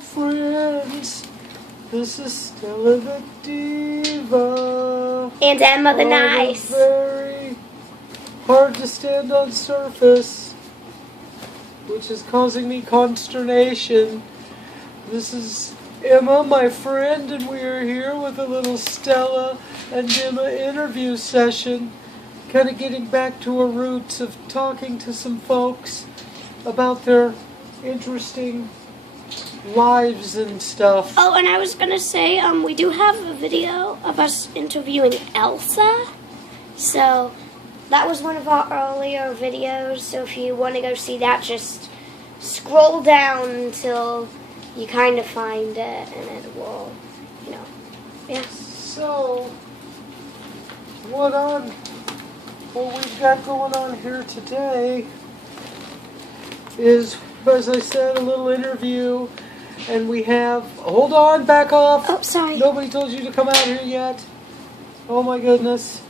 Friends, this is Stella the Diva. And Emma the On Nice. a very hard to stand on surface, which is causing me consternation. This is Emma, my friend, and we are here with a little Stella and Emma interview session, kind of getting back to our roots of talking to some folks about their interesting lives and stuff. Oh, and I was gonna say, we do have a video of us interviewing Elsa. So that was one of our earlier videos. So if you want to go see that, just scroll down until you kind of find it, and it will, yeah. So, what we've got going on here today is, as I said, a little interview. And we have, hold on, back off. Oh, sorry. Nobody told you to come out here yet. Oh my goodness.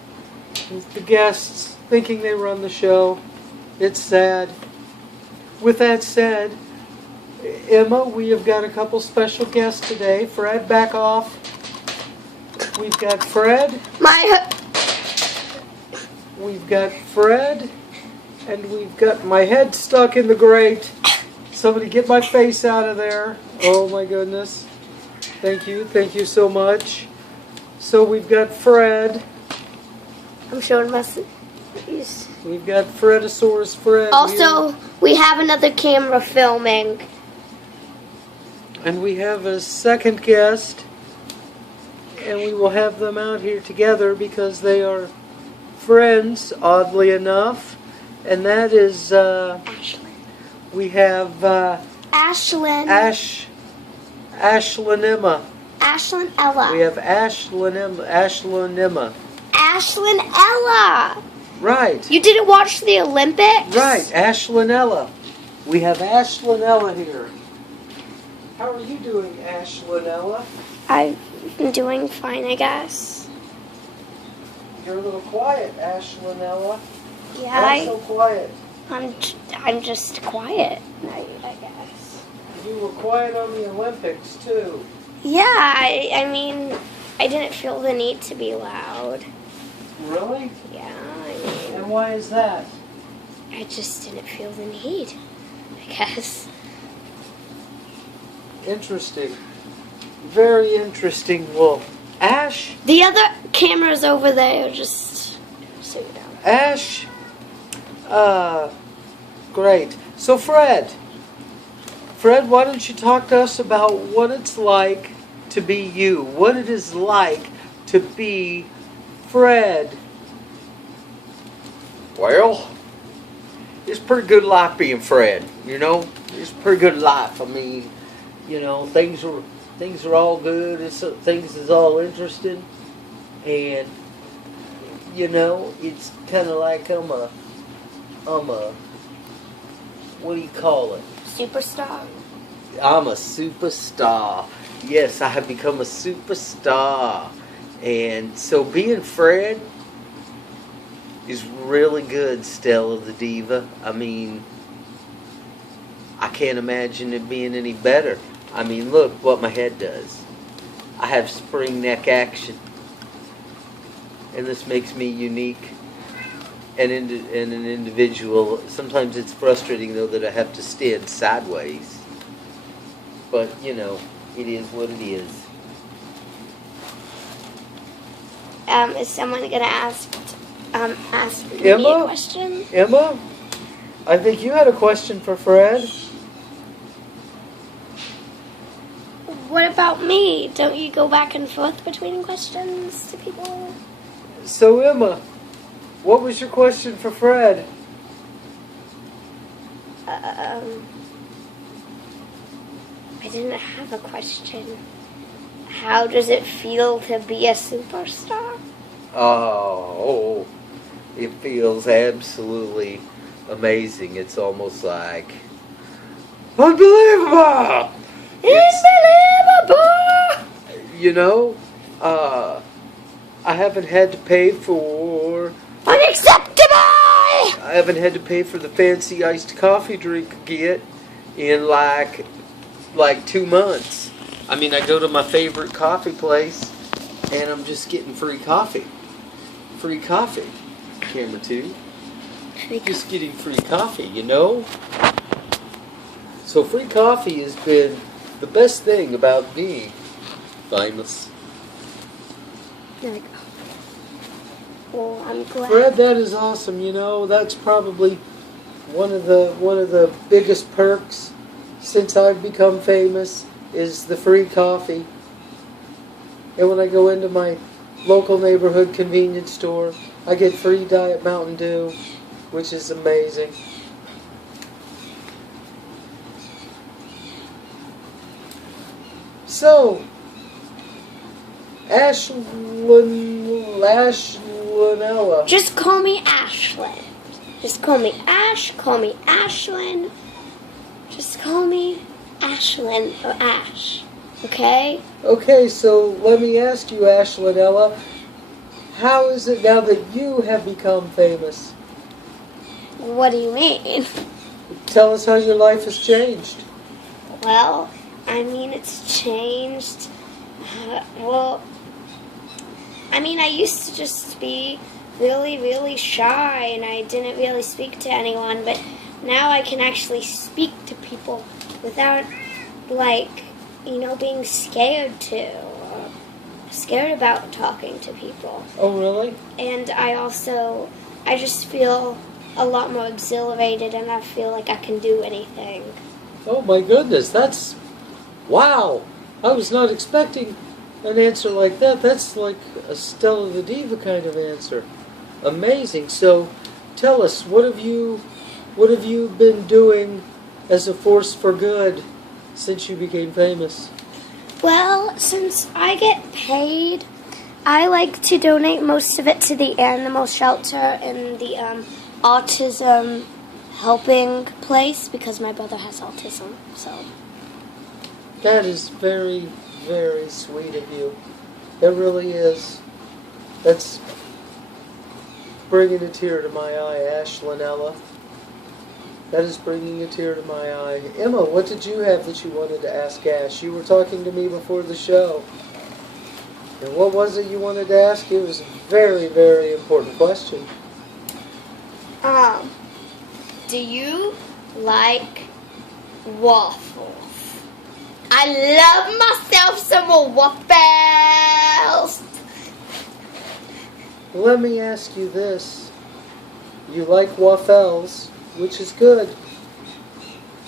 The guests thinking they run the show. It's sad. With that said, Emma, we have got a couple special guests today. Fred, back off. We've got Fred. We've got Fred. And we've got my head stuck in the grate. Somebody get my face out of there. Oh my goodness. Thank you so much. So we've got Fred. I'm showing my. We've got Fredosaurus Fred. Also, we have another camera filming. And we have a second guest. And we will have them out here together because they are friends, oddly enough. And that is Ashlyn. We have Ashlyn. Ashlyn Emma. Ashlyn Ella. We have Ashlyn Emma. Ashlyn Ella. Right. You didn't watch the Olympics? Right, Ashlyn Ella. We have Ashlyn Ella here. How are you doing, Ashlyn Ella? I've been doing fine, I guess. You're a little quiet, Ashlyn Ella. Yeah, Why so quiet? I'm just quiet, I guess. You were quiet on the Olympics, too. Yeah, I mean, I didn't feel the need to be loud. Really? Yeah, And why is that? I just didn't feel the need, I guess. Interesting. Very interesting. Well, Ash? The other camera's over there, just so you know. Ash? Great. So Fred, why don't you talk to us about what it's like to be you? What it is like to be Fred? Well, it's a pretty good life being Fred, It's a pretty good life. I mean, things are all good. Things is all interesting. And, it's kind of like I'm a, what do you call it? Superstar? I'm a superstar. Yes, I have become a superstar. And so being Fred is really good, Stella the Diva. I mean, I can't imagine it being any better. I mean, look what my head does. I have spring neck action. And this makes me unique and an individual. Sometimes it's frustrating, though, that I have to stand sideways. But, it is what it is. Is someone going to ask me a question? Emma? I think you had a question for Fred. What about me? Don't you go back and forth between questions to people? So Emma, what was your question for Fred? I didn't have a question. How does it feel to be a superstar? Oh, it feels absolutely amazing. It's almost like unbelievable. Unbelievable! I haven't had to pay for... Unacceptable! I haven't had to pay for the fancy iced coffee drink yet in like like 2 months. I mean, I go to my favorite coffee place, and I'm just getting free coffee. Free coffee, camera 2. Just getting free coffee, you know? So free coffee has been the best thing about being famous. There we go. Well, I'm glad. Fred, that is awesome. You know, that's probably one of the biggest perks since I've become famous is the free coffee. And when I go into my local neighborhood convenience store, I get free Diet Mountain Dew, which is amazing. So, Ashlanella. Just call me Ashlyn. Just call me Ash. Call me Ashlyn. Just call me Ashlyn or Ash. Okay? Okay, so let me ask you, Ashlanella, how is it now that you have become famous? What do you mean? Tell us how your life has changed. Well, I mean, it's changed. I used to just be really, really shy, and I didn't really speak to anyone, but now I can actually speak to people without, being scared scared about talking to people. Oh, really? And I just feel a lot more exhilarated, and I feel like I can do anything. Oh, my goodness, that's... Wow! I was not expecting an answer like that. That's like a Stella the Diva kind of answer. Amazing. So, tell us, what have you been doing as a force for good since you became famous? Well, since I get paid, I like to donate most of it to the animal shelter and the autism helping place because my brother has autism. So that is very, very sweet of you. It really is. That's bringing a tear to my eye, Ashlanella. That is bringing a tear to my eye. Emma, what did you have that you wanted to ask Ash? You were talking to me before the show. And what was it you wanted to ask? It was a very, very important question. Do you like waffles? I love myself some more waffles. Let me ask you this. You like waffles, which is good,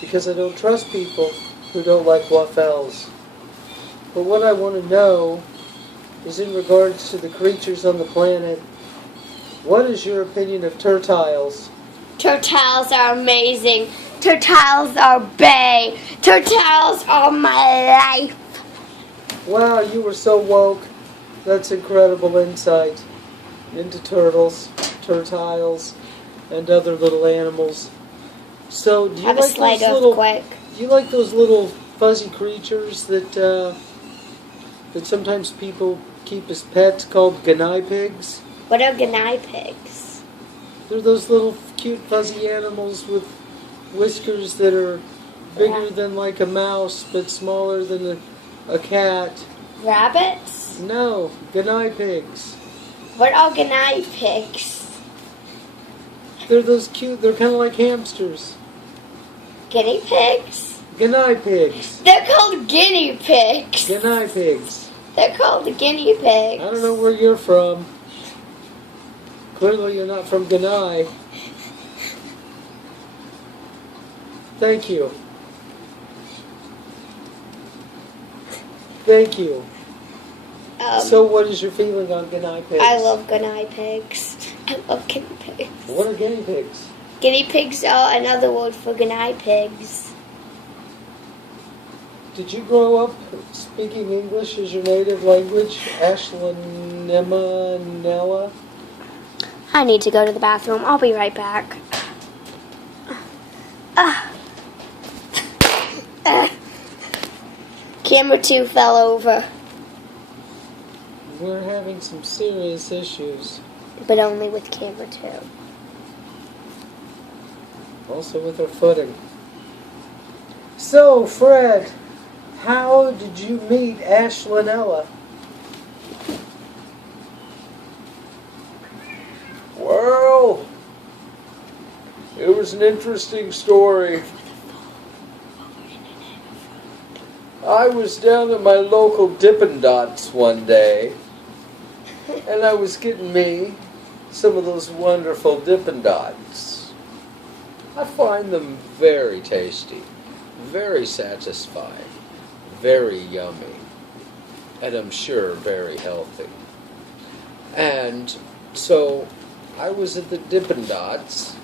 because I don't trust people who don't like waffles. But what I want to know is in regards to the creatures on the planet, what is your opinion of turtles? Turtles are amazing. Turtles are bae. Turtles are my life. Wow, you were so woke. That's incredible insight into turtles, and other little animals. So, do you Have a slight earthquake. Do you like those little fuzzy creatures that sometimes people keep as pets called guinea pigs? What are guinea pigs? They're those little cute fuzzy animals with whiskers that are bigger than like a mouse but smaller than a cat. Rabbits? No, guinea pigs. What are guinea pigs? They're those cute, they're kind of like hamsters. Guinea pigs? Guinea pigs. They're called guinea pigs. Guinea pigs. They're called the guinea pigs. I don't know where you're from. Clearly you're not from Guinea. Thank you. Thank you. So what is your feeling on guinea pigs? I love guinea pigs. I love guinea pigs. What are guinea pigs? Guinea pigs are another word for guinea pigs. Did you grow up speaking English as your native language, Ashlanella? I need to go to the bathroom. I'll be right back. Camera 2 fell over. We're having some serious issues. But only with camera 2. Also with our footing. So, Fred, how did you meet Ashlanella? Well, it was an interesting story. I was down at my local Dippin' Dots one day, and I was getting me some of those wonderful Dippin' Dots. I find them very tasty, very satisfying, very yummy, and I'm sure very healthy. And so I was at the Dippin' Dots.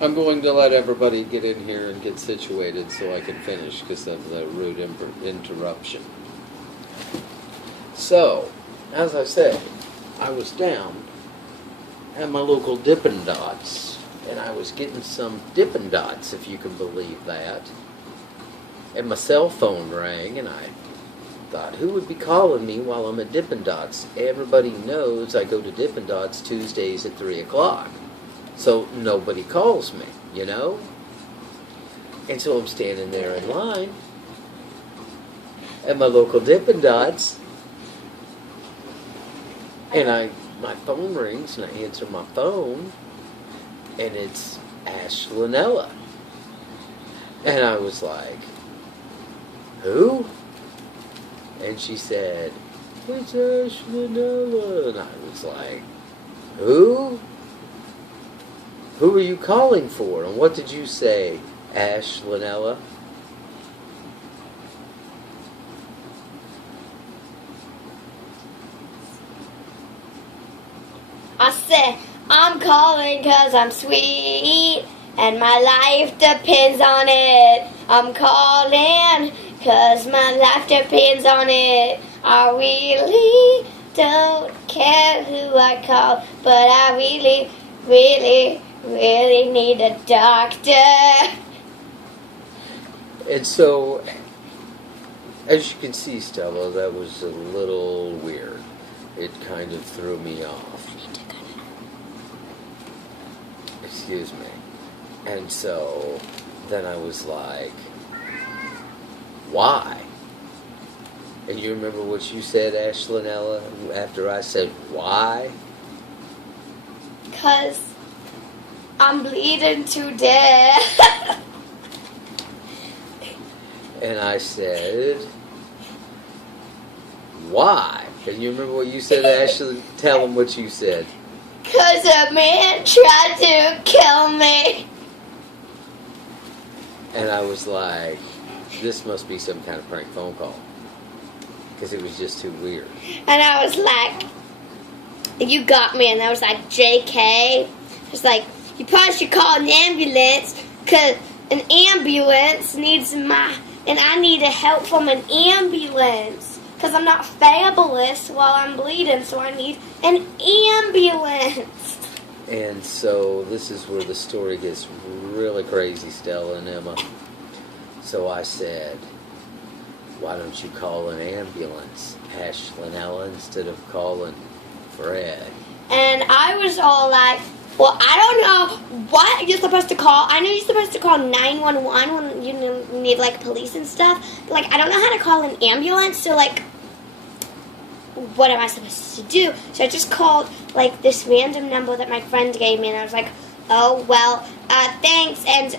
I'm going to let everybody get in here and get situated so I can finish because of the rude interruption. So, as I said, I was down at my local Dippin' Dots, and I was getting some Dippin' Dots, if you can believe that. And my cell phone rang, and I thought, who would be calling me while I'm at Dippin' Dots? Everybody knows I go to Dippin' Dots Tuesdays at 3 o'clock. So nobody calls me, you know? And so I'm standing there in line at my local Dippin' Dots, and my phone rings, and I answer my phone, and it's Ashlanella. And I was like, who? And she said, it's Ashlanella. And I was like, who? Who are you calling for? And what did you say, Ashlanella? I said, I'm calling 'cause I'm sweet and my life depends on it. I'm calling 'cause my life depends on it. I really don't care who I call, but I really, really, really need a doctor. And so, as you can see, Stella, that was a little weird. It kind of threw me off. Excuse me. And so, then I was like, why? And you remember what you said, Ashlanella, after I said, why? 'Cause I'm bleeding to death. And I said, why? Can you remember what you said, Ashley? Tell them what you said. 'Cause a man tried to kill me. And I was like, this must be some kind of prank phone call. Because it was just too weird. And I was like, you got me. And I was like, JK. It's like, you probably should call an ambulance, 'cause an ambulance needs and I need help from an ambulance, 'cause I'm not fabulous while I'm bleeding, so I need an ambulance. And so this is where the story gets really crazy, Stella and Emma. So I said, why don't you call an ambulance, Ashlanella, instead of calling Fred? And I was all like, well, I don't know what you're supposed to call. I know you're supposed to call 911 when you need, like, police and stuff. But, like, I don't know how to call an ambulance, so, like, what am I supposed to do? So I just called, like, this random number that my friend gave me, and I was like, oh, well, thanks. And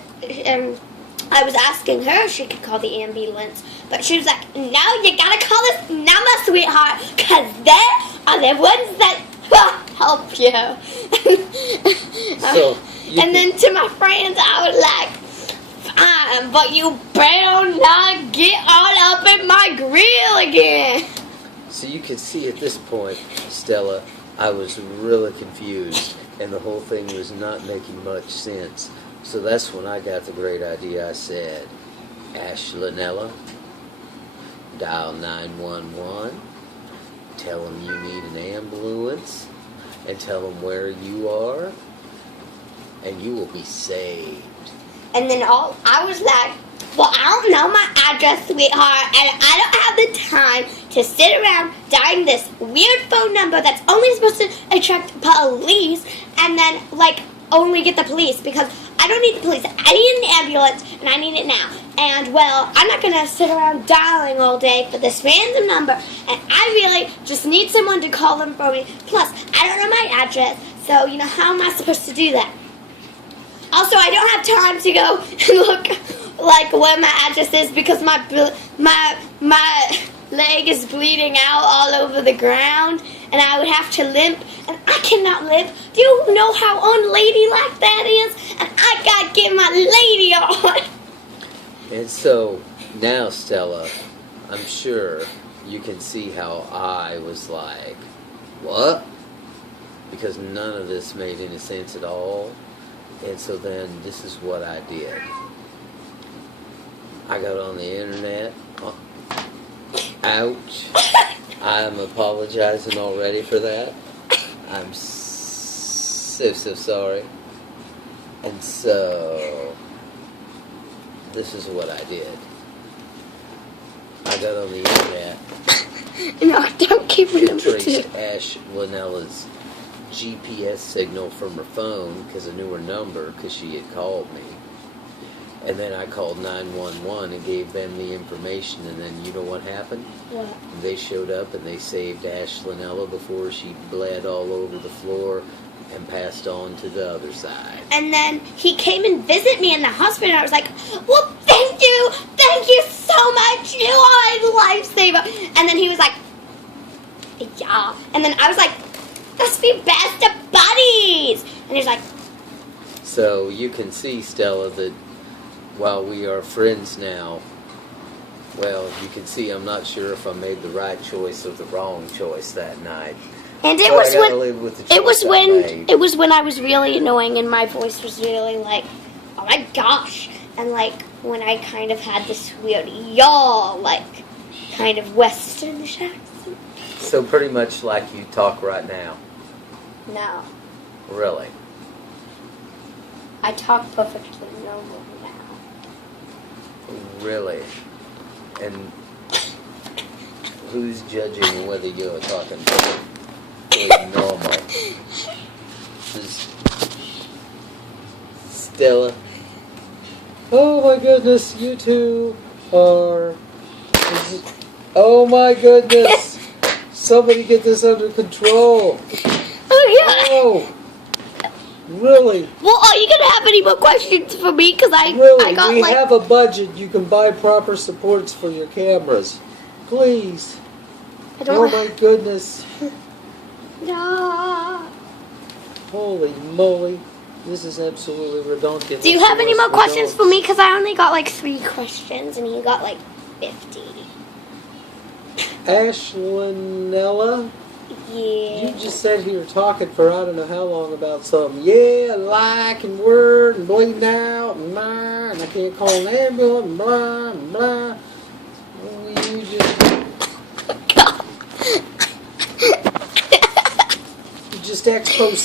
I was asking her if she could call the ambulance, but she was like, no, you gotta call this number, sweetheart, 'cause they are the ones that help you. So and then to my friends, I was like, fine, but you better not get all up in my grill again. So you can see at this point, Stella, I was really confused, and the whole thing was not making much sense. So that's when I got the great idea. I said, Ashlanella, dial 911, tell them you need an ambulance, and tell them where you are, and you will be saved. And then I was like, well, I don't know my address, sweetheart, and I don't have the time to sit around dialing this weird phone number that's only supposed to attract police, and then, like, only get the police, because I don't need the police. I need an ambulance, and I need it now. And, well, I'm not going to sit around dialing all day for this random number, and I really just need someone to call them for me. Plus, I don't know my address, so, how am I supposed to do that? Also, I don't have time to go and look, where my address is because my leg is bleeding out all over the ground, and I would have to limp, and I cannot limp. Do you know how unladylike that is? And I gotta get my lady on. And so, now, Stella, I'm sure you can see how I was like, what? Because none of this made any sense at all. And so then, this is what I did. I got on the internet. Ouch. I'm apologizing already for that. I'm so sorry. And so, this is what I did. I got on the internet. No, don't keep it number Traced 2. Ash Linella's GPS signal from her phone because I knew her number because she had called me. And then I called 911 and gave them the information, and then you know what happened? What? They showed up and they saved Ash Linella before she bled all over the floor and passed on to the other side. And then he came and visited me in the hospital, and I was like, well, thank you so much, you are a lifesaver. And then he was like, yeah. And then I was like, let's be best of buddies. And he's like, so you can see, Stella, that while we are friends now, well, you can see I'm not sure if I made the right choice or the wrong choice that night. and it was when I was really annoying and my voice was really like, oh my gosh. And when I kind of had this weird yaw, kind of Western accent. So pretty much like you talk right now. No, Really? I talk perfectly normal now. Really? And who's judging whether you're talking perfectly normal? Stella? Oh my goodness, you two are... Oh my goodness! Somebody get this under control! Oh, yeah! Oh! Really? Well, are you going to have any more questions for me? Because I got we have a budget. You can buy proper supports for your cameras. Please. Oh my goodness. No. Holy moly. This is absolutely redundant. Do you have any more questions for me? Because I only got 3 questions and you got 50. Ashlinella? Yeah. You just sat here talking for I don't know how long about something. Yeah, and word and bleeding out and blah, and I can't call an ambulance and blah and blah. You just expose